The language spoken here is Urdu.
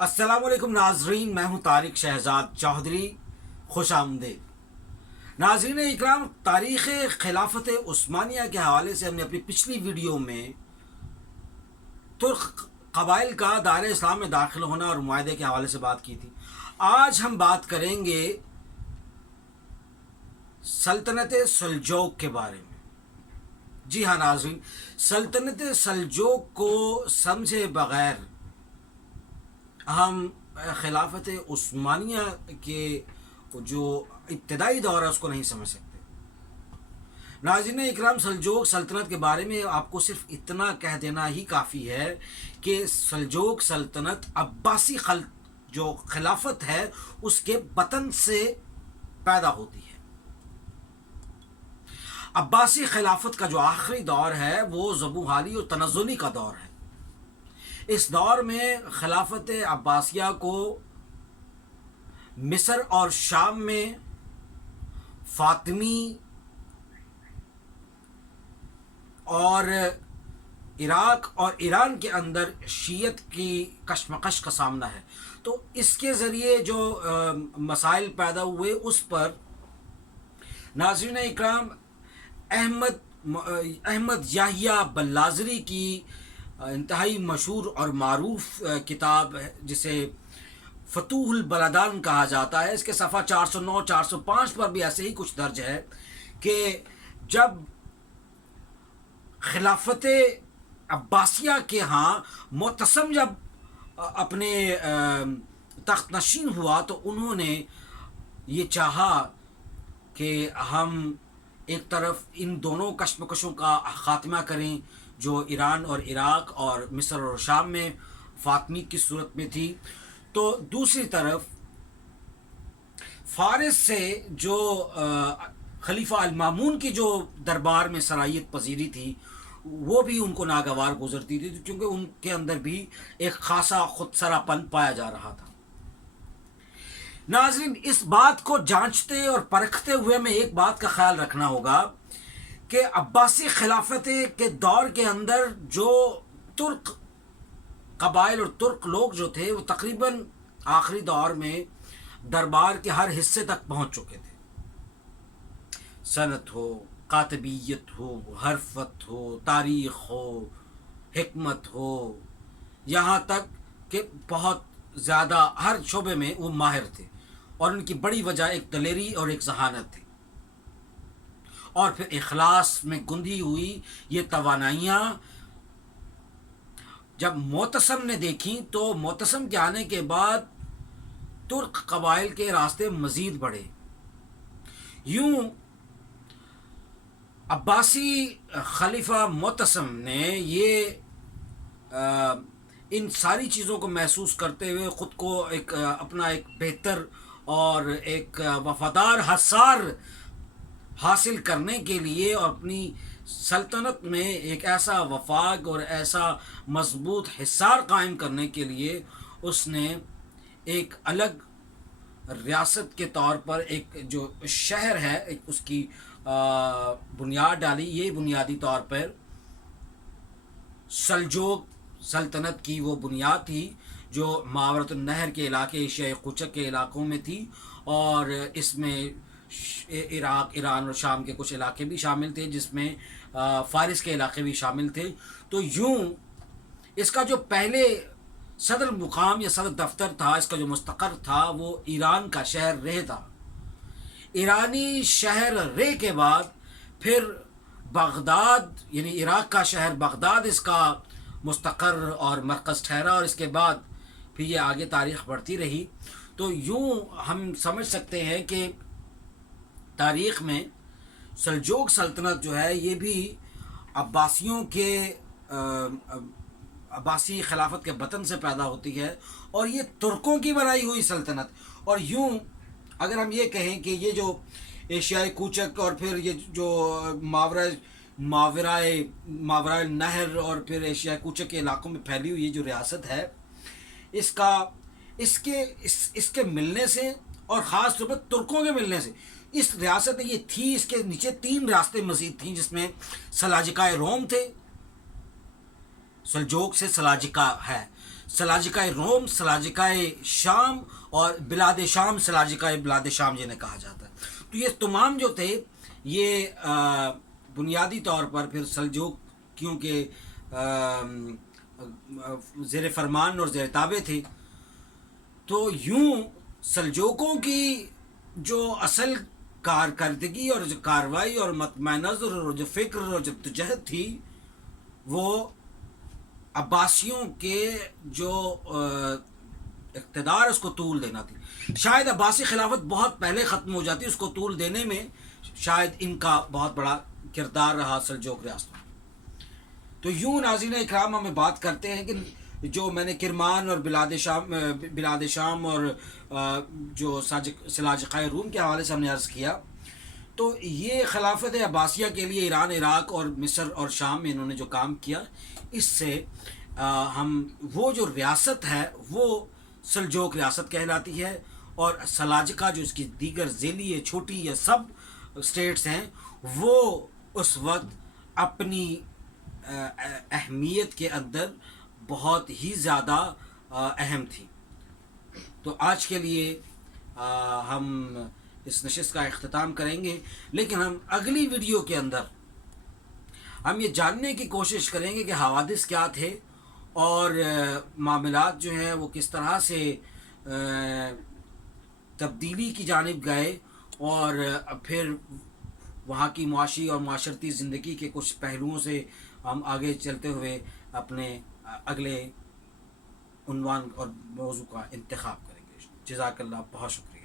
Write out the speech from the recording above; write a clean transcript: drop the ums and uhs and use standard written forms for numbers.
السلام علیکم ناظرین، میں ہوں طارق شہزاد چودھری، خوش آمدید ناظرین اکرام۔ تاریخ خلافت عثمانیہ کے حوالے سے ہم نے اپنی پچھلی ویڈیو میں ترک قبائل کا دائرہ اسلام میں داخل ہونا اور معاہدے کے حوالے سے بات کی تھی۔ آج ہم بات کریں گے سلطنت سلجوق کے بارے میں۔ جی ہاں ناظرین، سلطنت سلجوق کو سمجھے بغیر ہم خلافت عثمانیہ کے جو ابتدائی دور ہے اس کو نہیں سمجھ سکتے۔ ناظرین اکرام، سلجوق سلطنت کے بارے میں آپ کو صرف اتنا کہہ دینا ہی کافی ہے کہ سلجوق سلطنت عباسی جو خلافت ہے اس کے بطن سے پیدا ہوتی ہے۔ عباسی خلافت کا جو آخری دور ہے وہ زبوحالی اور تنزلی کا دور ہے۔ اس دور میں خلافت عباسیہ کو مصر اور شام میں فاطمی اور عراق اور ایران کے اندر شیعت کی کشمکش کا سامنا ہے۔ تو اس کے ذریعے جو مسائل پیدا ہوئے اس پر ناظرین اکرام احمد یحییٰ بلازری کی انتہائی مشہور اور معروف کتاب جسے فتوح البلدان کہا جاتا ہے، اس کے صفحہ 409 405 پر بھی ایسے ہی کچھ درج ہے کہ جب خلافت عباسیہ کے ہاں معتصم جب اپنے تخت نشین ہوا تو انہوں نے یہ چاہا کہ ہم ایک طرف ان دونوں کشمکشوں کا خاتمہ کریں جو ایران اور عراق اور مصر اور شام میں فاطمی کی صورت میں تھی، تو دوسری طرف فارس سے جو خلیفہ المامون کی جو دربار میں صلاحیت پذیری تھی وہ بھی ان کو ناگوار گزرتی تھی، کیونکہ ان کے اندر بھی ایک خاصا خودسرا پن پایا جا رہا تھا۔ ناظرین، اس بات کو جانچتے اور پرکھتے ہوئے میں ایک بات کا خیال رکھنا ہوگا کہ عباسی خلافت کے دور کے اندر جو ترک قبائل اور ترک لوگ جو تھے وہ تقریباً آخری دور میں دربار کے ہر حصے تک پہنچ چکے تھے۔ صنعت ہو، کاتبیت ہو، حرفت ہو، تاریخ ہو، حکمت ہو، یہاں تک کہ بہت زیادہ ہر شعبے میں وہ ماہر تھے، اور ان کی بڑی وجہ ایک دلیری اور ایک ذہانت تھی، اور پھر اخلاص میں گندھی ہوئی یہ توانائیاں جب معتصم نے دیکھیں تو معتصم کے آنے کے بعد ترک قبائل کے راستے مزید بڑھے۔ یوں عباسی خلیفہ معتصم نے یہ ان ساری چیزوں کو محسوس کرتے ہوئے خود کو اپنا ایک بہتر اور ایک وفادار حصار حاصل کرنے کے لیے اور اپنی سلطنت میں ایک ایسا وفاق اور ایسا مضبوط حصار قائم کرنے کے لیے اس نے ایک الگ ریاست کے طور پر ایک جو شہر ہے ایک اس کی بنیاد ڈالی۔ یہ بنیادی طور پر سلجوق سلطنت کی وہ بنیاد تھی جو ماورت النہر کے علاقے، ایشیائے قوچک کے علاقوں میں تھی، اور اس میں عراق، ایران اور شام کے کچھ علاقے بھی شامل تھے، جس میں فارس کے علاقے بھی شامل تھے۔ تو یوں اس کا جو پہلے صدر مقام یا صدر دفتر تھا، اس کا جو مستقر تھا وہ ایران کا شہر رے تھا۔ ایرانی شہر رے کے بعد پھر بغداد یعنی عراق کا شہر بغداد اس کا مستقر اور مرکز ٹھہرا، اور اس کے بعد پھر یہ آگے تاریخ بڑھتی رہی۔ تو یوں ہم سمجھ سکتے ہیں کہ تاریخ میں سلجوق سلطنت جو ہے یہ بھی عباسیوں کے عباسی خلافت کے بطن سے پیدا ہوتی ہے، اور یہ ترکوں کی بنائی ہوئی سلطنت۔ اور یوں اگر ہم یہ کہیں کہ یہ جو ایشیائی کوچک اور پھر یہ جو ماورائے نہر اور پھر ایشیائی کوچک کے علاقوں میں پھیلی ہوئی یہ جو ریاست ہے، اس کے ملنے سے اور خاص طور پر ترکوں کے ملنے سے اس ریاست میں یہ تھی، اس کے نیچے 3 ریاستیں مزید تھیں، جس میں سلاجقہ روم تھے، سلجوق سے سلاجقہ ہے، سلاجقہ روم، سلاجقہ شام اور بلاد شام، سلاجقہ بلاد شام جنہیں کہا جاتا ہے. تو یہ تمام جو تھے یہ بنیادی طور پر پھر سلجوقیوں کے زیر فرمان اور زیر تابع تھے. تو یوں سلجوقوں کی جو اصل کارکردگی اور جو کاروائی اور مطمع نظر اور جو فکر اور جو جہد تھی وہ عباسیوں کے جو اقتدار اس کو طول دینا تھی. شاید عباسی خلافت بہت پہلے ختم ہو جاتی، اس کو طول دینے میں شاید ان کا بہت بڑا کردار رہا سلجوق ریاستوں میں. تو یوں ناظرین اکرام ہمیں بات کرتے ہیں کہ جو میں نے کرمان اور بلاد شام اور جو سلاجقہ روم کے حوالے سے ہم نے عرض کیا، تو یہ خلافت عباسیہ کے لیے ایران، عراق اور مصر اور شام میں انہوں نے جو کام کیا، اس سے ہم وہ جو ریاست ہے وہ سلجوق ریاست کہلاتی ہے، اور سلاجقہ جو اس کی دیگر ذیلی یا چھوٹی یا سب اسٹیٹس ہیں وہ اس وقت اپنی اہمیت کے اندر بہت ہی زیادہ اہم تھی. تو آج کے لیے ہم اس نشست کا اختتام کریں گے، لیکن ہم اگلی ویڈیو کے اندر ہم یہ جاننے کی کوشش کریں گے کہ حوادث کیا تھے اور معاملات جو ہیں وہ کس طرح سے تبدیلی کی جانب گئے، اور پھر وہاں کی معاشی اور معاشرتی زندگی کے کچھ پہلوؤں سے ہم آگے چلتے ہوئے اپنے اگلے عنوان اور موضوع کا انتخاب کریں گے. جزاک اللہ، بہت شکریہ.